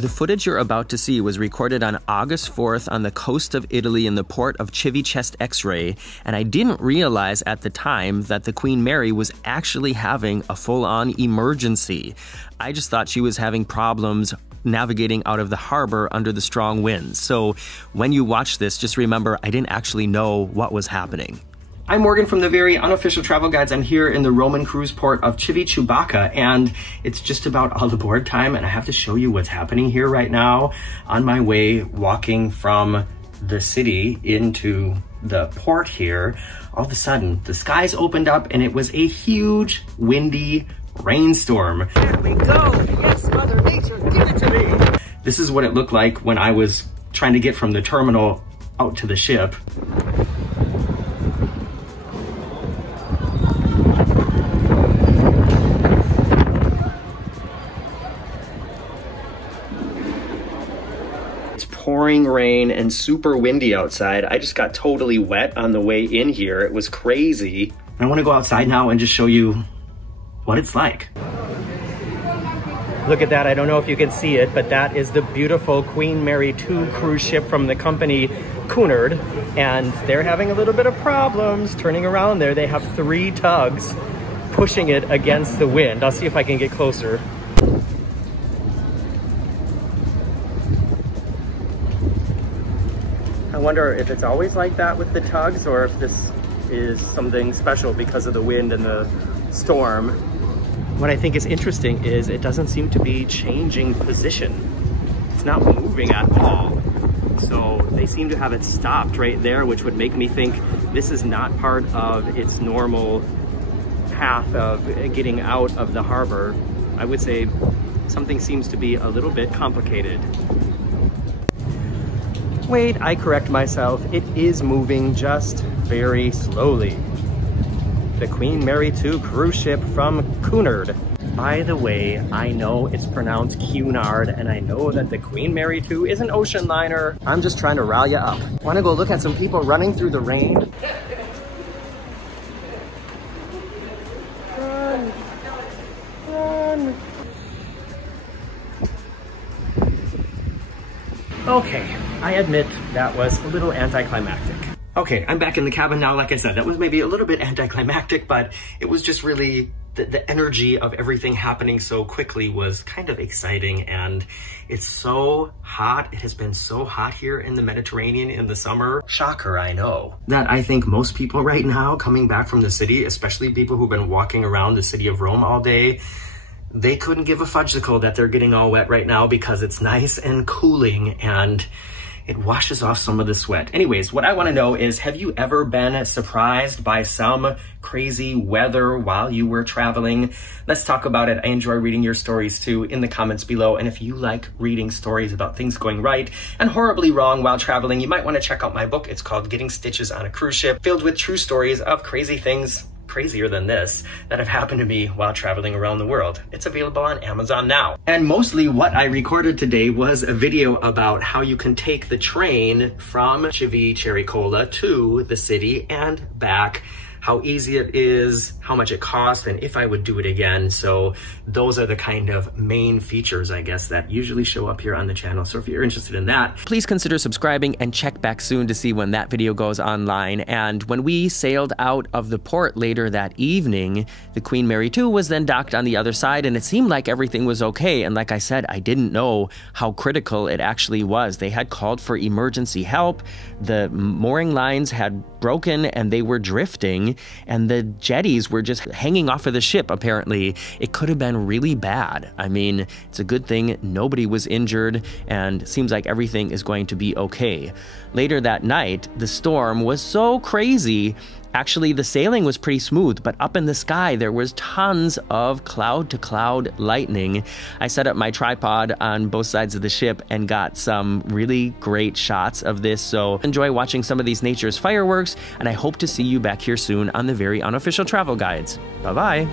The footage you're about to see was recorded on August 4th on the coast of Italy in the port of Civitavecchia X-ray, and I didn't realize at the time that the Queen Mary was actually having a full-on emergency. I just thought she was having problems navigating out of the harbor under the strong winds. So when you watch this, just remember I didn't actually know what was happening. I'm Morgan from the Very Unofficial Travel Guides. I'm here in the Roman cruise port of Civitavecchia, and it's just about all aboard time, and I have to show you what's happening here right now. On my way walking from the city into the port here, all of a sudden the skies opened up and it was a huge windy rainstorm. There we go! Yes, Mother Nature, give it to me! This is what it looked like when I was trying to get from the terminal out to the ship. Pouring rain and super windy outside. I just got totally wet on the way in here. It was crazy. I want to go outside now and just show you what it's like. Look at that. I don't know if you can see it, but that is the beautiful Queen Mary 2 cruise ship from the company Cunard, and they're having a little bit of problems turning around there. They have 3 tugs pushing it against the wind. I'll see if I can get closer. I wonder if it's always like that with the tugs or if this is something special because of the wind and the storm. What I think is interesting is it doesn't seem to be changing position. It's not moving at all. So they seem to have it stopped right there, which would make me think this is not part of its normal path of getting out of the harbor. I would say something seems to be a little bit complicated. Wait, I correct myself. It is moving just very slowly. The Queen Mary 2 cruise ship from Cunard. By the way, I know it's pronounced Cunard, and I know that the Queen Mary 2 is an ocean liner. I'm just trying to rile you up. Want to go look at some people running through the rain? Run! Run! Okay. I admit that was a little anticlimactic. Okay, I'm back in the cabin now. Like I said, that was maybe a little bit anticlimactic, but it was just really the energy of everything happening so quickly was kind of exciting. And it's so hot. It has been so hot here in the Mediterranean in the summer. Shocker, I know. That I think most people right now coming back from the city, especially people who've been walking around the city of Rome all day, they couldn't give a fudgesicle that they're getting all wet right now because it's nice and cooling and it washes off some of the sweat. Anyways, what I want to know is, have you ever been surprised by some crazy weather while you were traveling? Let's talk about it. I enjoy reading your stories too in the comments below. And if you like reading stories about things going right and horribly wrong while traveling, you might want to check out my book. It's called Getting Stitches on a Cruise Ship, filled with true stories of crazy things, crazier than this, that have happened to me while traveling around the world. It's available on Amazon now. And mostly what I recorded today was a video about how you can take the train from Civitavecchia to the city and back, how easy it is, how much it costs, and if I would do it again. So those are the kind of main features, I guess, that usually show up here on the channel. So if you're interested in that, please consider subscribing and check back soon to see when that video goes online. And when we sailed out of the port later that evening, the Queen Mary 2 was then docked on the other side, and it seemed like everything was okay. And like I said, I didn't know how critical it actually was. They had called for emergency help. The mooring lines had broken and they were drifting, and the jetties were just hanging off of the ship, apparently. It could have been really bad. I mean, it's a good thing nobody was injured, and it seems like everything is going to be okay. Later that night, the storm was so crazy. Actually, the sailing was pretty smooth, but up in the sky, there was tons of cloud-to-cloud lightning. I set up my tripod on both sides of the ship and got some really great shots of this, so enjoy watching some of these nature's fireworks, and I hope to see you back here soon on the Very Unofficial Travel Guides. Bye-bye!